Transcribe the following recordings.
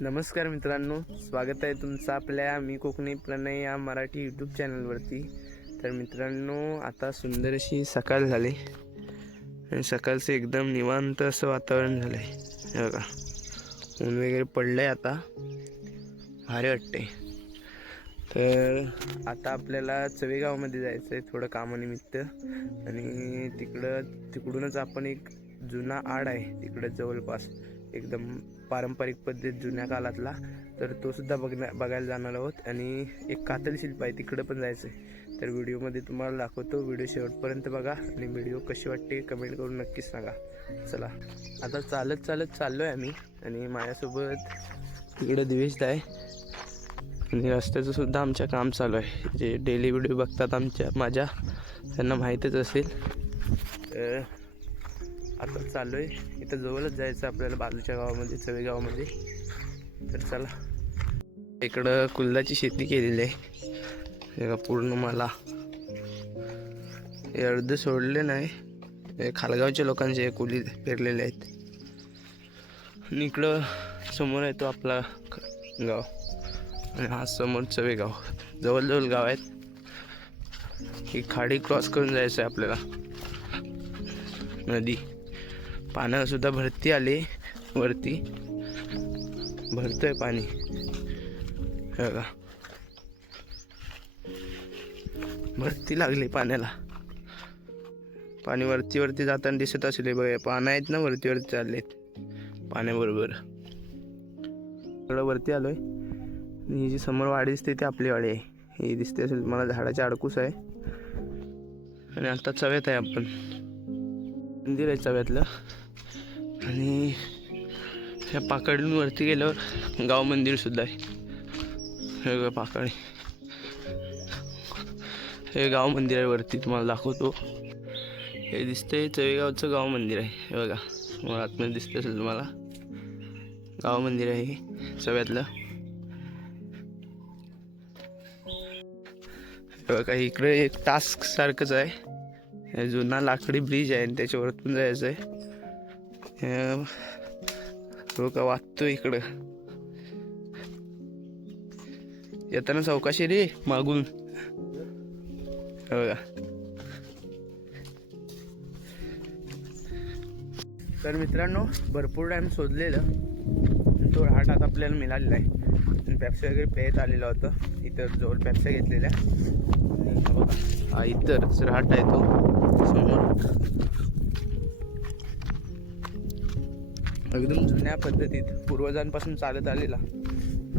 नमस्कार मित्रांनो, स्वागत आहे तुमचं आपल्या मी कोकणी प्रणय या मराठी यूट्यूब चॅनलवरती. तर मित्रांनो, आता सुंदर अशी सकाळ झाली आणि सकाळचं एकदम निवांत असं वातावरण झालं आहे. हे बघा, ऊन वगैरे पडलं आहे, आता भारी वाटते. तर आता आपल्याला चवेगावमध्ये जायचं आहे थोडं कामानिमित्त, आणि तिकडूनच आपण एक जुना आड आहे तिकडं जवळपास, एकदम पारंपरिक पद्धत जुन्या काळातला, तर तो सुद्धा बघायला जाणार आहोत. आणि एक कातल शिल्प आहे तिकडं पण जायचं आहे. तर व्हिडिओमध्ये तुम्हाला दाखवतो, व्हिडिओ शेवटपर्यंत बघा आणि व्हिडिओ कशी वाटते कमेंट करून नक्कीच सांगा. चला, आता चालत चाललो आहे आम्ही, आणि माझ्यासोबत इकडं दिवेश आहे, आणि रस्त्याचं सुद्धा आमच्या काम चालू आहे. जे डेली व्हिडिओ बघतात माझ्या त्यांना माहीतच असेल. तर आता चालू आहे, इथं जवळच जायचं आपल्याला, बाजूच्या गावामध्ये, चवेगावामध्ये. तर चला, इकडं कुल्लाची शेती केलेली आहे पूर्ण. मला हे अर्ध सोडले नाही, हे खालगावच्या लोकांचे कुली पेरलेले आहेत. आणि इकडं समोर आहे तो आपला गाव, आणि हा समोर चवेगाव. जवळजवळ गाव आहेत. ही खाडी क्रॉस करून जायचं आहे आपल्याला, नदी. पाण्यासुद्धा भरती आली, वरती भरतोय पाणी. हे बघा, भरती लागली पाण्याला. पाणी वरती जाताना दिसत असेल. बघा, पानं आहेत ना, वरती चाललेत पाण्याबरोबर. थोडं वरती आलोय, आणि ही जी समोर वाडी दिसते ती आपली वाडी आहे. ही दिसते असेल मला, झाडाच्या अडकूस आहे. आणि आता चव्यात आहे आपण, मंदिर आहे चव्यातलं. आणि ह्या पाकडून वरती गेल्यावर गाव मंदिर सुद्धा आहे. हे बघा, पाकळी, हे गाव मंदिर आहे वरती, तुम्हाला दाखवतो. हे दिसतंय चवेगावचं गाव मंदिर आहे. हे बघा, समोर आतमध्ये दिसते असेल तुम्हाला, गाव मंदिर आहे हे चव्यातलं. हे बघा, इकडे एक टास्क सारखंच आहे, जुना लाकडी ब्रिज आहे, आणि त्याच्यावरतून जायचं आहे. का वाचतो इकडं येताना चौकाशी रे मागून. बघा, तर मित्रांनो, भरपूर टाइम शोधलेलं तो रहाट आता आपल्याला मिळालेला आहे. आणि पॅप्सी वगैरे पेत आलेला होतं, इथं जवळ पॅप्स्या घेतलेल्या. आणि बघा, हा इतर रहाट आहे तो समोर, एकदम जुन्या पद्धतीत पूर्वजांपासून चालत आलेला.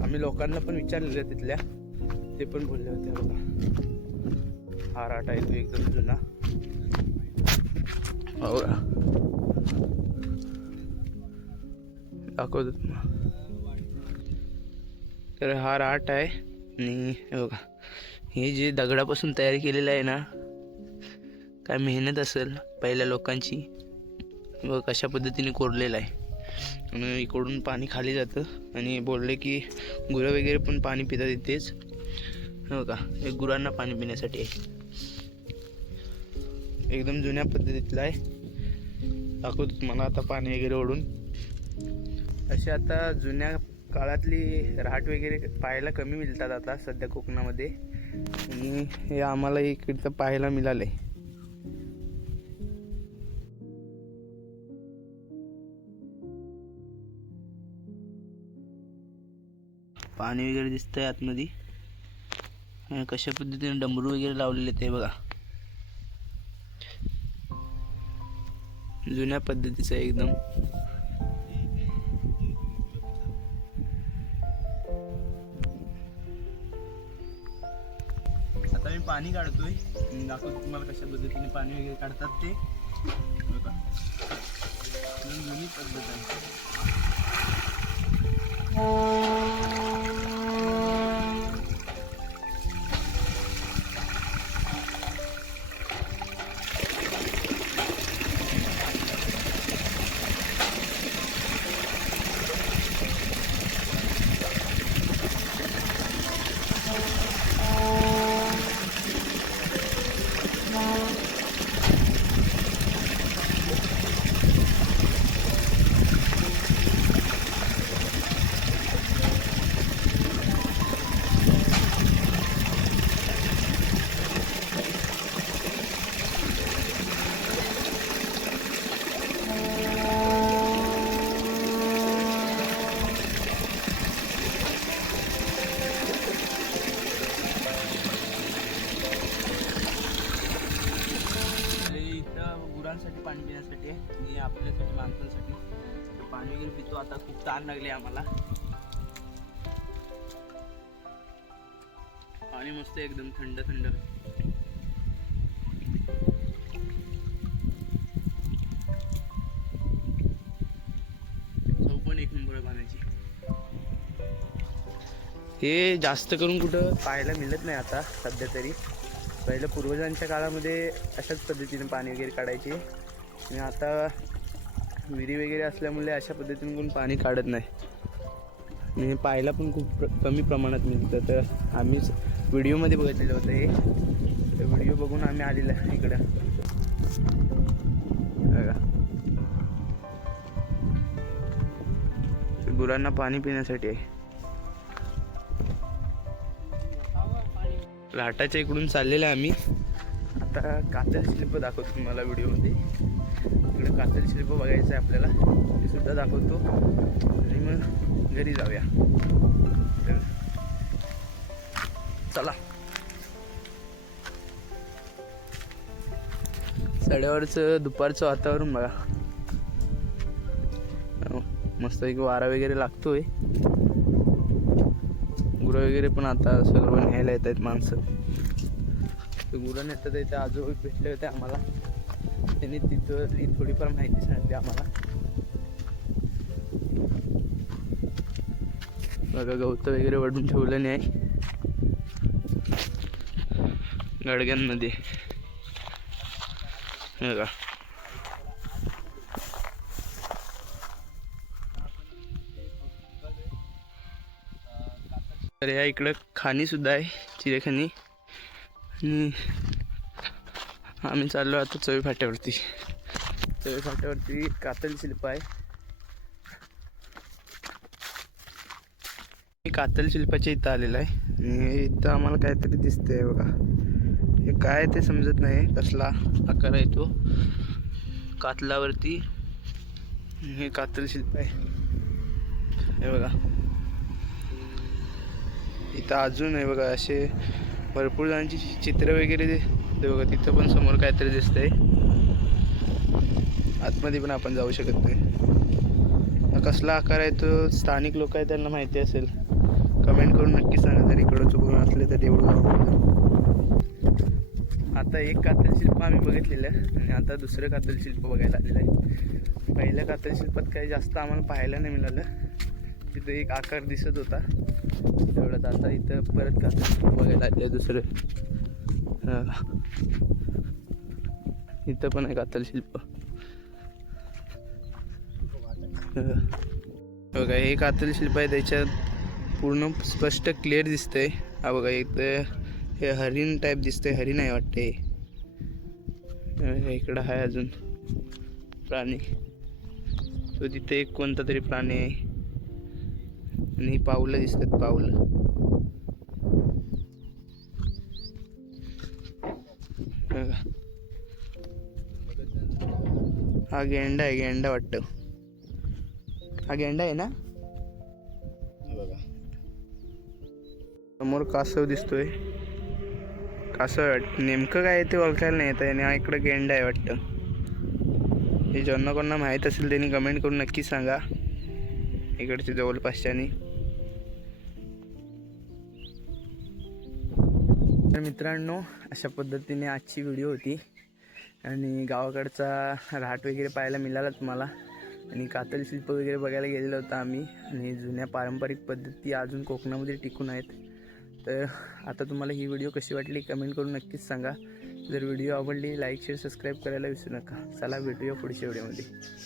आम्ही लोकांना पण विचारलेलं तिथल्या, ते पण बोलले होते. बघा, हा राट आहे तो एकदम जुना. हो, दाखवतो तुम्हाला. तर हा राट आहे, आणि हे बघा, हे जे दगडापासून तयार केलेलं आहे ना, काय मेहनत असेल पहिल्या लोकांची. व कशा पद्धतीने कोरलेलं आहे. आणि इकडून पाणी खाली जातं, आणि बोलले की गुरं वगैरे पण पाणी पितात इथेच. हो का, एक गुरांना पाणी पिण्यासाठी आहे. एकदम जुन्या पद्धतीतलं आहे. दाखवतो तुम्हाला आता पाणी वगैरे ओढून. असे आता जुन्या काळातली रहाट वगैरे पाहायला कमी मिळतात आता सध्या कोकणामध्ये, आणि हे आम्हाला इकडचं पाहायला मिळालं आहे. पाणी वगैरे दिसतंय आतमध्ये, कशा पद्धतीने डमरू वगैरे लावलेले ते बघा, जुन्या पद्धतीचं एकदम. आता मी पाणी काढतोय, दाखवतो तुम्हाला कशा पद्धतीने पाणी वगैरे काढतात ते बघा. जुनी पद्धत आहे. पाणी वगैरे पितो. आता खूप तहान लागली आम्हाला. पाणी मस्त एकदम थंड थंड. चव पण एक नंबर आहे पाण्याची. हे जास्त करून कुठं पाहायला मिळत नाही आता सध्या तरी. पहिलं पूर्वजांच्या काळामध्ये अशाच पद्धतीने पाणी वगैरे काढायचे. आणि आता विहिरी वगैरे असल्यामुळे अशा पद्धतीने कोण पाणी काढत नाही. आणि पाहायला पण खूप कमी प्रमाणात मिळतं. तर आम्हीच व्हिडिओमध्ये बघितलेलं होतं हे. तर व्हिडिओ बघून आम्ही आलेलं आहे इकडं. बघा गुरांना पाणी पिण्यासाठी आहे. लाटाच्या इकडून चाललेलं आहे आम्ही. आता कातल शिल्प दाखवतो तुम्हाला व्हिडिओमध्ये. इकडे कातल शिल्प बघायचं आहे आपल्याला, ते सुद्धा दाखवतो आणि मग घरी जाऊया. तर चला. सड्यावरचं दुपारचं वातावरण बघा. मस्त एक वारा वगैरे लागतोय. गुरं वगैरे पण आता सर्व न्यायला येत आहेत माणसं. गुरं नेतात इथे आजोबा भेटले होते आम्हाला. त्यांनी तिथं थोडीफार माहिती सांगितली आम्हाला. बघा गवत वगैरे वडून ठेवलं नाही गाडग्यांमध्ये. बघा तर या इकडं खाणी सुद्धा आहे, चिरेखानी. आणि आम्ही चाललो आता चवी फाट्यावरती. चवी फाट्यावरती कातल शिल्प आहे. मी कातल शिल्पाच्या इथं आलेलं आहे. आणि इथं आम्हाला काहीतरी दिसतंय बघा. हे काय ते समजत नाही, कसला आकार आहे तो कातलावरती. हे कातल शिल्प आहे हे बघा. इथं अजून आहे बघा असे भरपूर जणांची चित्र वगैरे ते बघा. तिथं पण समोर काहीतरी दिसतंय. आतमध्ये पण आपण जाऊ शकत नाही. कसला आकार आहे तो स्थानिक लोक आहे त्यांना माहिती असेल. कमेंट करून नक्की सांगा जर इकडं चुकून असले तर. एवढं आता एक कातल शिल्प आम्ही बघितलेलं आहे आणि आता दुसरं कातल शिल्प बघायला आलेलं आहे. पहिल्या कातल शिल्पात काही जास्त आम्हाला पाहायला नाही मिळालं. तिथं एक आकार दिसत होता तेवढंच. आता इथं परत कातल शिल्प बघायला आले दुसरं. इथं पण आहे कातल शिल्प बघा. हे कातल शिल्प आहे, त्याच्यात पूर्ण स्पष्ट क्लिअर दिसतंय. हा बघा इथं हे हरिण टाईप दिसतंय. हरिण आहे वाटते. इकडं आहे अजून प्राणी. तो तिथे एक कोणता तरी प्राणी आहे. आणि पाऊलं दिसतात, पाऊलं. हा गेंडा आहे, गेंडा वाटतं. हा गेंडा आहे ना. बघा समोर कासव दिसतोय. कासव नेमकं काय ते ओळखायला नाही येत आहे. आणि इकडं गेंडा आहे वाटतं. हे ज्यांना कोणाला माहीत असेल त्यांनी कमेंट करून नक्की सांगा इकडचे जवळपासच्यानी. तर मित्रांनो अशा पद्धतीने आजची व्हिडिओ होती. आणि गावाकडचा घाट वगैरे पाहायला मिळाला तुम्हाला. आणि कातल शिल्प वगैरे बघायला गेलेलो होतो आम्ही. आणि जुन्या पारंपरिक पद्धती अजून कोकणामध्ये टिकून आहेत. तर आता तुम्हाला ही व्हिडिओ कशी वाटली कमेंट करून नक्कीच सांगा. जर व्हिडिओ आवडली लाईक शेअर सबस्क्राईब करायला विसरू नका. चला भेटूया पुढच्या व्हिडिओमध्ये.